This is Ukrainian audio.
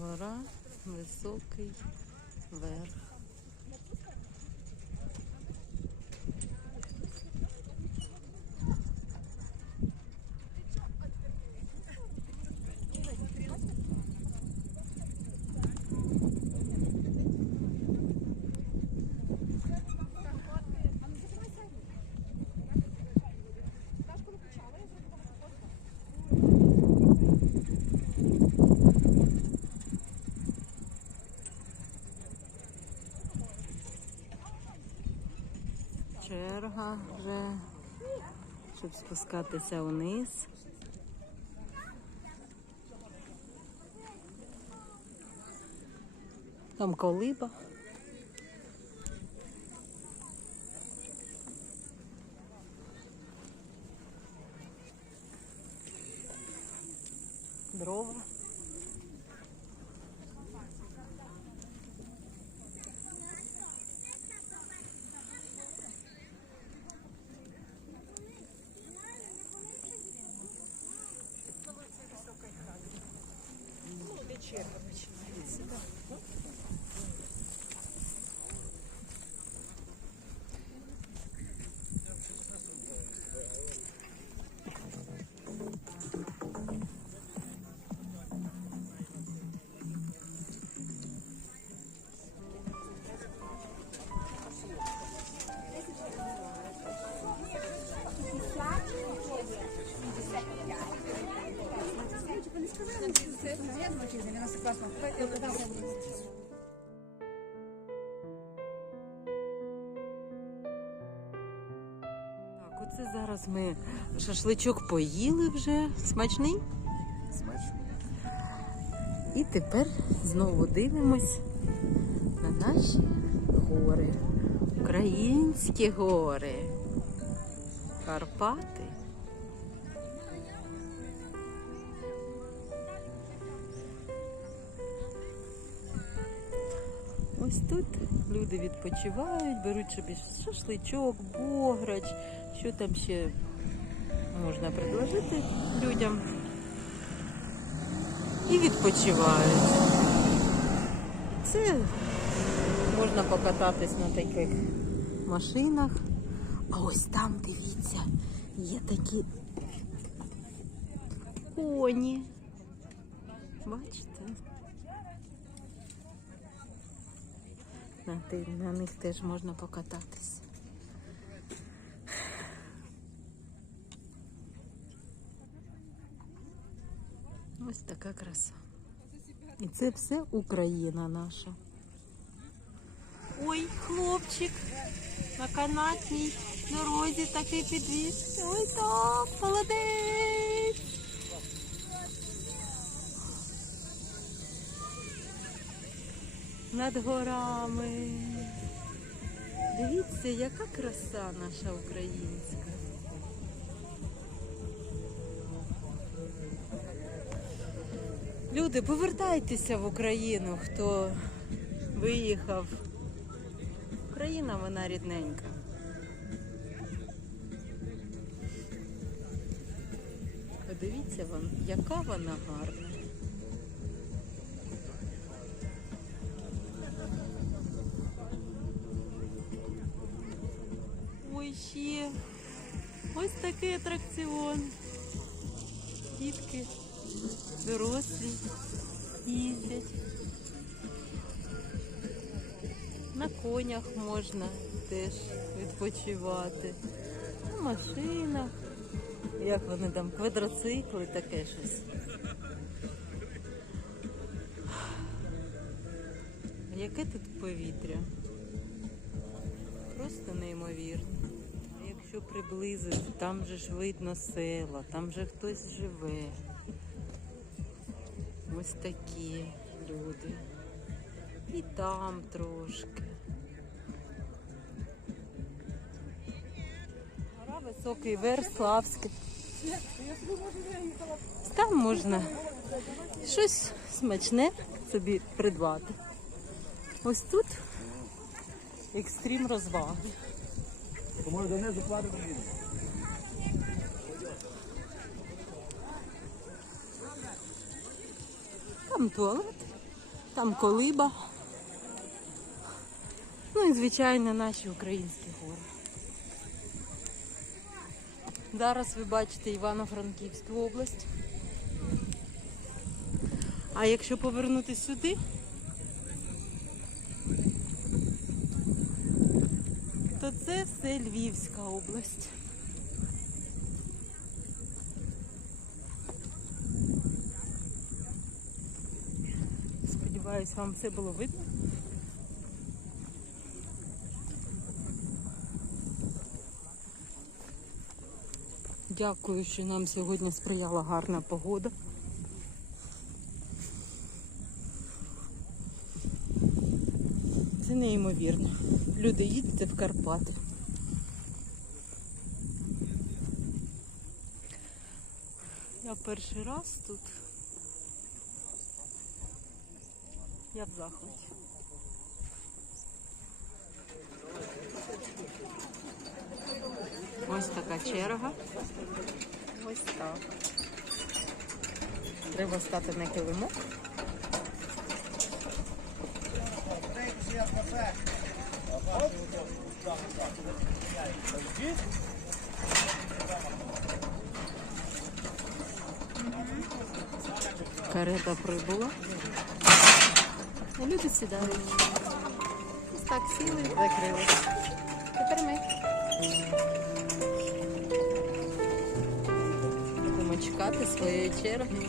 Гора, високий верх. Вже, щоб спускатися вниз. Там колиба. Дрова. черга починається. Так, оце зараз ми шашличок поїли вже. Смачний? Смачно. І тепер знову дивимось на наші гори. Українські гори. Карпати. Ось тут люди відпочивають, беруть собі шашличок, бограч, що там ще можна предложити людям і відпочивають. Це можна покататись на таких машинах. А ось там, дивіться, є такі коні. Бачите? На, на них теж можна покататись. Ось така краса. І це все Україна наша. Ой, хлопчик на канатній дорозі такий підвіз. Ой, так, молодець. Над горами. Дивіться, яка краса наша українська. Люди, повертайтеся в Україну, хто виїхав. Україна вона рідненька. Подивіться вам, яка вона гарна. Ще ось такий атракціон. Дітки дорослі їздять. На конях можна теж відпочивати. На машинах. Як вони там, квадроцикли, таке щось. Яке тут повітря? Просто неймовірно. Якщо приблизити, там же ж видно села, там же хтось живе. Ось такі люди. І там трошки. Гора високий верх Славський. Там можна щось смачне собі придбати. Ось тут екстрім розваги. Тому донизу платимо їде. Там туалет Там колиба. Ну і, звичайно, наші українські гори. Зараз ви бачите Івано-Франківську область. А якщо повернути сюди, то це все Львівська область. Сподіваюсь, вам все було видно. Дякую, що нам сьогодні сприяла гарна погода. Це неймовірно. Люди, їдьте в Карпати. Я перший раз тут. Я в захваті. Ось така черга. Ось так. Треба стати на килимок. Карета прибула. Люди сідають. Ось так сіли, закрили. Тепер ми. Будемо чекати своєї черги.